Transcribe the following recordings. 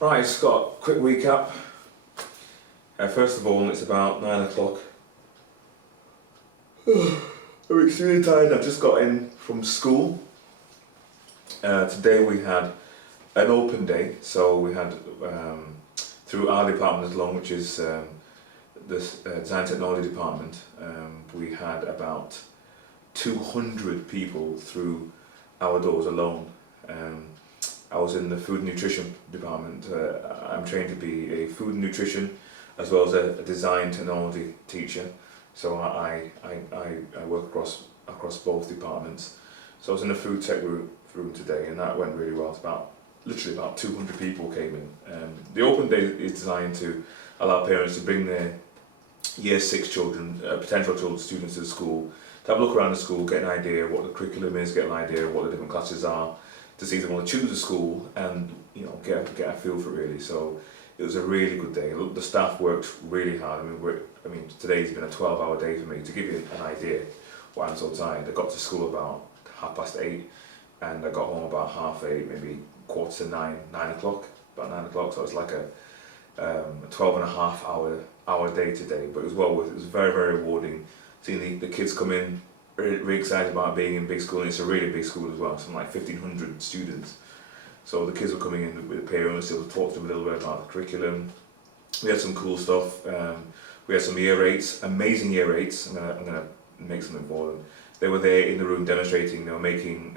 Right, just got a quick recap. First of all, it's about 9 o'clock. I'm extremely tired. I've just got in from school. Today we had an open day, so we had through our department alone, which is the Design Technology department, we had about 200 people through our doors alone. I was in the food and nutrition department. I'm trained to be a food and nutrition as well as a design technology teacher. So I work across both departments. So I was in the food tech room today, and that went really well. It's literally about 200 people came in. The open day is designed to allow parents to bring their year 6 children, potential children, students to the school, to have a look around the school, get an idea of what the curriculum is, get an idea of what the different classes are, to see if they want to choose a school and get a feel for it really. So it was a really good day. Look, the staff worked really hard. I mean today's been a 12-hour day for me. To give you an idea why I'm so tired, I got to school about 8:30 and I got home about 8:30, maybe 9:15, 9 o'clock, about 9 o'clock. So it's like a 12.5 hour day today, but it was well worth it. It was very, very rewarding seeing the kids come in, really excited about being in big school, and it's a really big school as well, something like 1,500 students. So the kids were coming in with the parents, they would talk to them a little bit about the curriculum. We had some cool stuff. We had some year 8s, amazing year 8s. I'm gonna make something for them. They were there in the room demonstrating. They were making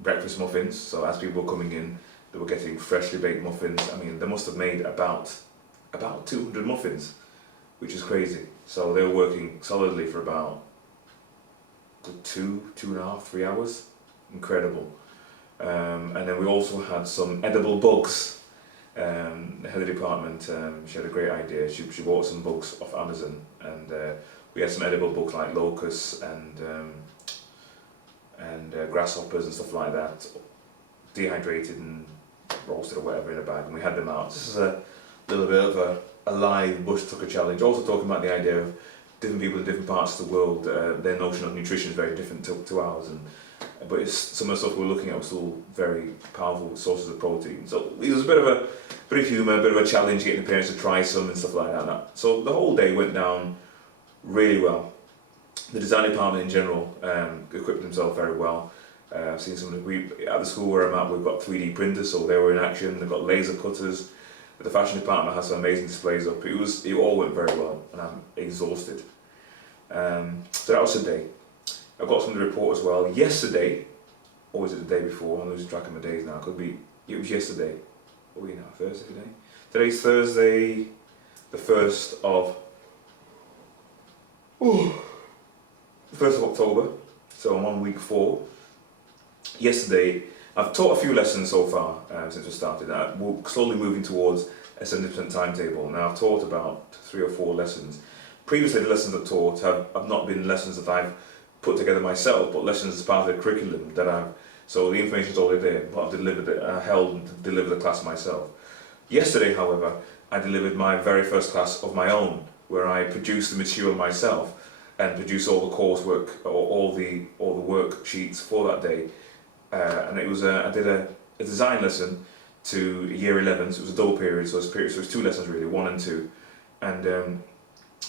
breakfast muffins. So as people were coming in, they were getting freshly baked muffins. I mean, they must have made about 200 muffins, which is crazy. So they were working solidly for about 2.5, 3 hours. Incredible. And then we also had some edible bugs. The head of the department, she had a great idea. She bought some bugs off Amazon, and we had some edible bugs like locusts and grasshoppers and stuff like that, dehydrated and roasted or whatever in a bag, and we had them out. This is a little bit of a live bush tucker challenge. Also talking about the idea of different people in different parts of the world, their notion of nutrition is very different to ours, but some of the stuff we're looking at was still very powerful sources of protein. So it was a bit of humour, a bit of a challenge getting the parents to try some and stuff like that. So the whole day went down really well. The design department in general equipped themselves very well. I've seen some at the school where I'm at, we've got 3D printers, so they were in action. They've got laser cutters. The fashion department has some amazing displays up. It all went very well, and I'm exhausted. So that was the day. I've got something to report as well. Yesterday, or was it the day before? I'm losing track of my days now. It was yesterday. What are we now? Thursday today? Today's Thursday, the 1st of October. So I'm on week 4. Yesterday, I've taught a few lessons so far since we started. We're slowly moving towards a 70% timetable. Now I've taught about 3 or 4 lessons. Previously, the lessons I've taught have not been lessons that I've put together myself, but lessons as part of the curriculum so the information's already there, but I've held and delivered the class myself. Yesterday, however, I delivered my very first class of my own, where I produced the material myself and produced all the coursework, or all the worksheets for that day. And it was I did a design lesson to year 11s. It was a double period, so it was 2 lessons really, 1 and 2. And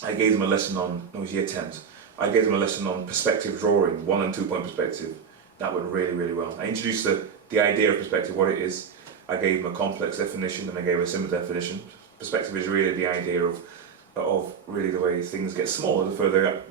I gave them a lesson on, it was year 10s. I gave them a lesson on perspective drawing, 1 and 2 point perspective. That went really, really well. I introduced the idea of perspective, what it is. I gave them a complex definition and I gave a simple definition. Perspective is really the idea of really the way things get smaller the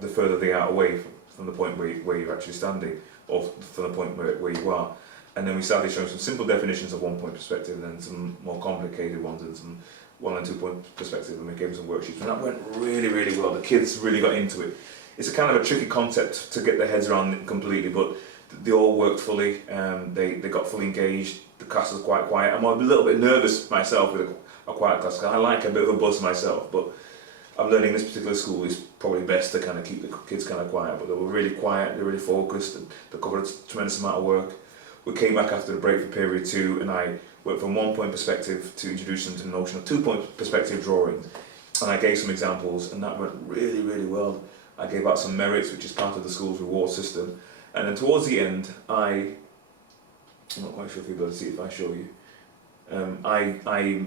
further they are away from the point where you're actually standing, or from the point where you are. And then we started showing some simple definitions of 1 point perspective, and then some more complicated ones, and some 1 and 2 point perspective, and we gave them some worksheets. And that went really, really well. The kids really got into it. It's a kind of a tricky concept to get their heads around it completely, but they all worked fully. They got fully engaged. The class was quite quiet. I'm a little bit nervous myself with a quiet class, because I like a bit of a buzz myself, but I'm learning this particular school is probably best to kind of keep the kids kind of quiet. But they were really quiet, they were really focused, and they covered a tremendous amount of work. We came back after the break for period 2, and I went from 1 point perspective to introduce them to the notion of 2 point perspective drawing. And I gave some examples, and that went really, really well. I gave out some merits, which is part of the school's reward system. And then towards the end, I'm not quite sure if you'll be able to see it if I show you. I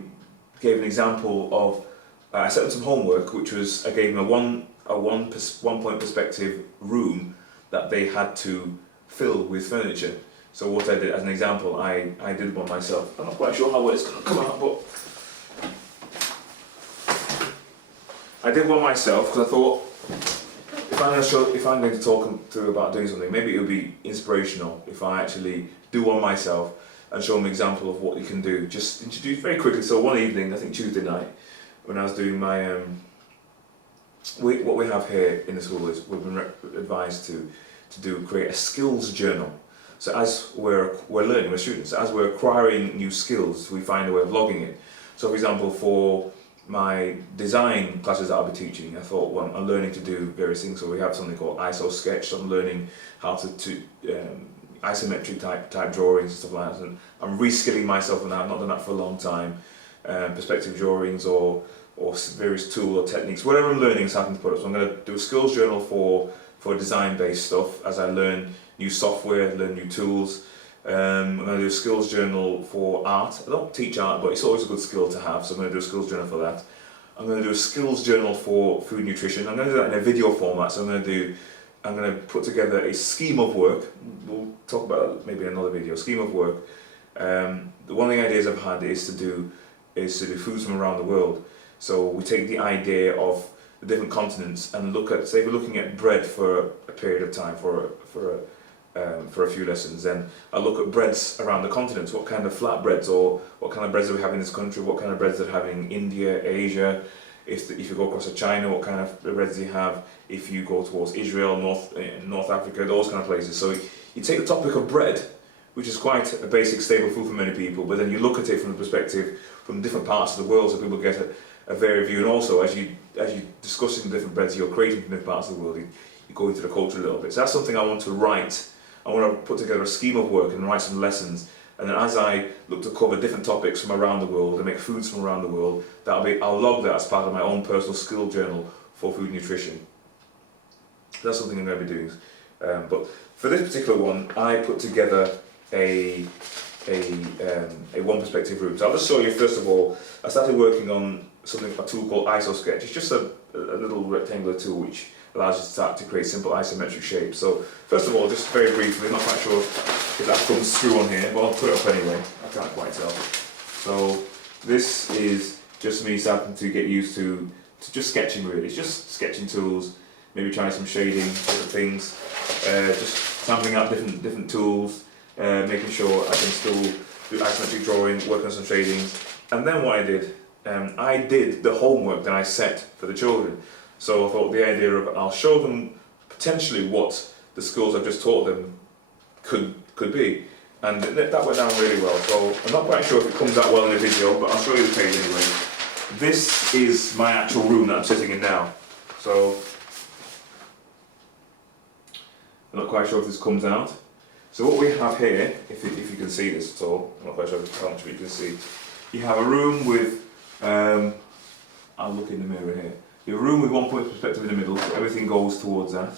gave an example of, I set them some homework, which was, I gave them a one point perspective room that they had to fill with furniture. So what I did, as an example, I did one myself. I'm not quite sure how well it's going to come out, but I did one myself because I thought, if I'm going to talk through about doing something, maybe it would be inspirational if I actually do one myself and show them an example of what you can do. Just introduce very quickly. So one evening, I think Tuesday night, when I was doing my, what we have here in the school is we've been advised to create a skills journal. So as we're learning, we're students, so as we're acquiring new skills, we find a way of logging it. So for example, for my design classes that I'll be teaching, I thought, well, I'm learning to do various things. So we have something called ISO sketch. So I'm learning how to isometric type drawings and stuff like that. And I'm reskilling myself on that. I've not done that for a long time. Perspective drawings or various tools or techniques, whatever I'm learning is happening to put up. So I'm going to do a skills journal for design-based stuff as I learn new software, learn new tools. I'm going to do a skills journal for art. I don't teach art, but it's always a good skill to have, so I'm going to do a skills journal for that. I'm going to do a skills journal for food nutrition. I'm going to do that in a video format, so I'm going to put together a scheme of work. We'll talk about that maybe in another video. Scheme of work. One of the ideas I've had is to do foods from around the world. So we take the idea of the different continents and look at, say, if we're looking at bread for a period of time, for a few lessons, then I look at breads around the continents. What kind of flatbreads, or what kind of breads do we have in this country? What kind of breads do we have in India, Asia? If you go across to China, what kind of breads do you have? If you go towards Israel, North Africa, those kind of places. So you take the topic of bread, which is quite a basic staple food for many people, but then you look at it from the perspective from different parts of the world, so people get a varied view. And also, as you discussing the different breads you're creating from different parts of the world, you go into the culture a little bit. So that's something I want to write. I want to put together a scheme of work and write some lessons. And then as I look to cover different topics from around the world and make foods from around the world, I'll log that as part of my own personal skill journal for food nutrition. That's something I'm going to be doing. But for this particular one, I put together a one perspective room. So I'll just show you first of all. I started working on a tool called ISO sketch. It's just a little rectangular tool which allows you to start to create simple isometric shapes. So first of all, just very briefly, I'm not quite sure if that comes through on here, but I'll put it up anyway. I can't quite tell. So this is just me starting to get used to just sketching really. It's just sketching tools, maybe trying some shading, different things, just sampling out different tools, making sure I can still do isometric drawing, work on some shadings. And then what I did the homework that I set for the children. So I thought the idea of I'll show them potentially what the skills I've just taught them could be, and that went down really well. So I'm not quite sure if it comes out well in the video, but I'll show you the page anyway. This is my actual room that I'm sitting in now. So I'm not quite sure if this comes out. So what we have here, if you can see this at all, I'm not quite sure how much you can see. You have a room with, I'll look in the mirror here. You have a room with one point perspective in the middle, so everything goes towards that.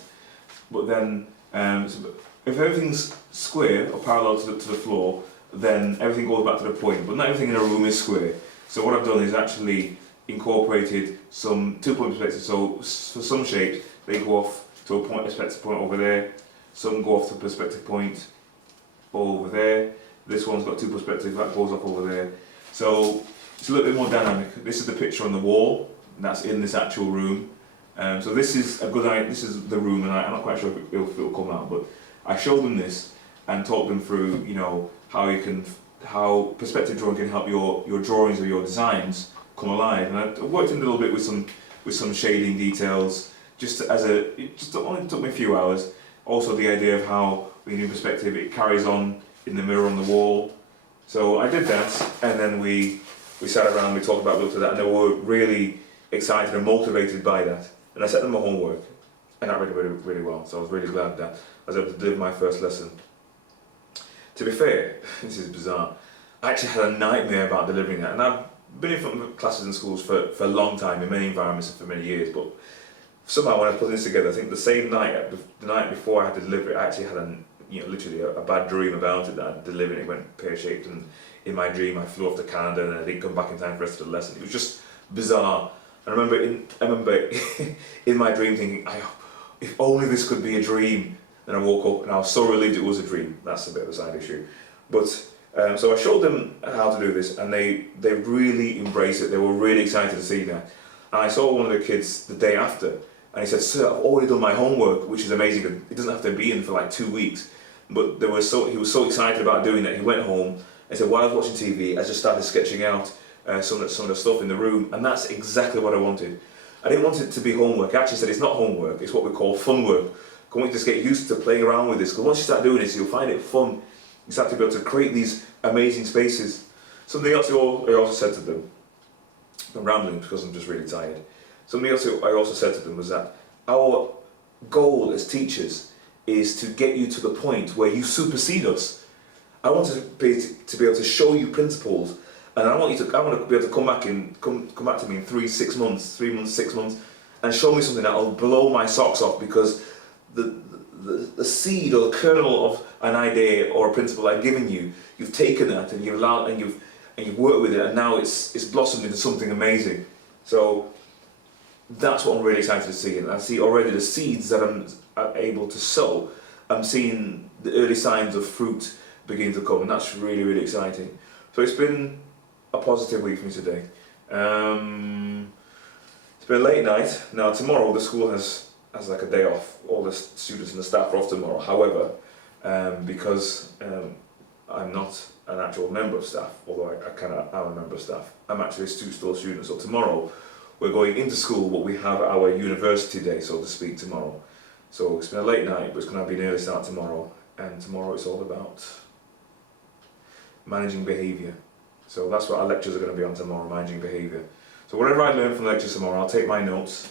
But then, if everything's square or parallel to the floor, then everything goes back to the point. But not everything in a room is square. So what I've done is actually incorporated some 2-point perspectives. So for some shapes, they go off to a perspective point over there. Some go off to a perspective point over there. This one's got 2 perspectives, that goes off over there. So it's a little bit more dynamic. This is the picture on the wall. That's in this actual room. So this is a good idea. This is the room, and I'm not quite sure if it'll come out, but I showed them this and talked them through, how perspective drawing can help your drawings or your designs come alive. And I worked in a little bit with some shading details. It only took me a few hours. Also the idea of how when you do perspective, it carries on in the mirror on the wall. So I did that, and then we sat around, we talked about, we looked at that, and they were really excited and motivated by that. And I set them a homework, and that went really, really well. So I was really glad that I was able to deliver my first lesson. To be fair, this is bizarre, I actually had a nightmare about delivering that. And I've been in front of classes and schools for a long time, in many environments and for many years, but somehow when I put this together, I think the same night, the night before I had to deliver it, I actually had a literally a bad dream about it that I delivered. It went pear-shaped, and in my dream I flew off to Canada and I didn't come back in time for the rest of the lesson. It was just bizarre. And I remember in my dream thinking, if only this could be a dream. And I woke up and I was so relieved it was a dream. That's a bit of a side issue. But so I showed them how to do this, and they really embraced it. They were really excited to see that. And I saw one of the kids the day after, and he said, "Sir, I've already done my homework," which is amazing. It doesn't have to be in for like 2 weeks. But he was so excited about doing that. He went home and said, while I was watching TV, I just started sketching out some of the stuff in the room, and that's exactly what I wanted. I didn't want it to be homework. I actually said it's not homework, it's what we call fun work. I want you to just get used to playing around with this, because once you start doing this, you'll find it fun. You start to be able to create these amazing spaces. Something else I also said to them, I'm rambling because I'm just really tired. Something else I also said to them was that our goal as teachers is to get you to the point where you supersede us. I want to be able to show you principles, and I want to be able to come back to me in 3 months, 6 months, and show me something that will blow my socks off, because the seed or the kernel of an idea or a principle I've given you, you've taken that and you've allowed and you've worked with it, and now it's blossomed into something amazing. So that's what I'm really excited to see, and I see already the seeds that I'm able to sow. I'm seeing the early signs of fruit begin to come, and that's really, really exciting. So it's been a positive week for me today. It's been a late night. Now tomorrow the school has like a day off. All the students and the staff are off tomorrow. However, because I'm not an actual member of staff, although I kind of am a member of staff, I'm actually still a student. So tomorrow we're going into school, but we have our university day, so to speak, tomorrow. So it's been a late night, but it's going to be an early start tomorrow. And tomorrow it's all about managing behaviour. So that's what our lectures are going to be on tomorrow, managing behaviour. So whatever I learn from the lectures tomorrow, I'll take my notes.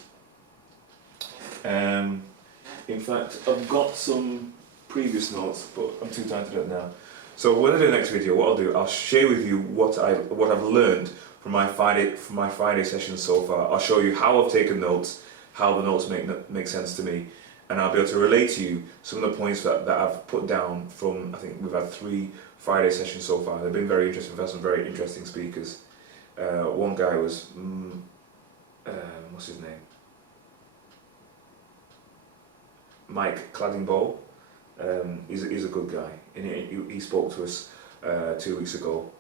In fact, I've got some previous notes, but I'm too tired to do it now. So when I do the next video, what I'll do, I'll share with you what I've learned from my Friday sessions so far. I'll show you how I've taken notes, how the notes make sense to me, and I'll be able to relate to you some of the points that I've put down from, I think we've had 3 Friday sessions so far. They've been very interesting. We've had some very interesting speakers. One guy was, what's his name? Mike Claddingbowl. He's a good guy, and he spoke to us 2 weeks ago.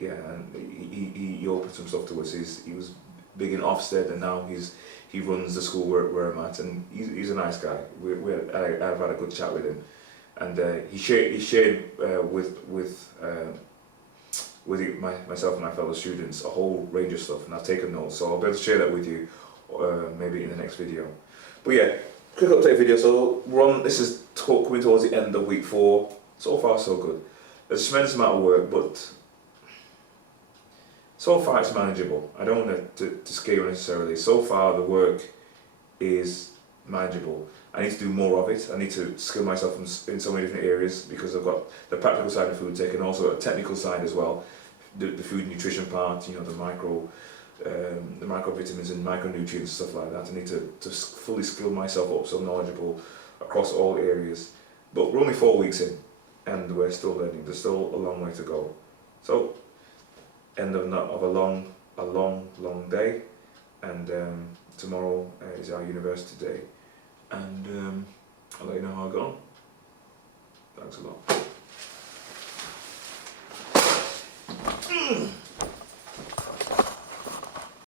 Yeah, and he opened some stuff to us. He was big in Ofsted, and now he runs the school where I'm at, and he's a nice guy. I've had a good chat with him, and he shared with myself and my fellow students a whole range of stuff, and I've taken notes, so I'll be able to share that with you maybe in the next video. But yeah, quick update video. So this is coming towards the end of week 4. So far so good. There's a tremendous amount of work, but so far it's manageable. I don't want to scare you necessarily. So far the work is manageable. I need to do more of it. I need to skill myself in so many different areas, because I've got the practical side of food tech and also a technical side as well. The food nutrition part, the microvitamins and micronutrients, stuff like that. I need to fully skill myself up so I'm knowledgeable across all areas. But we're only 4 weeks in, and we're still learning. There's still a long way to go. So, end of a long day, and tomorrow is our university day, and I'll let you know how I got on. Thanks a lot.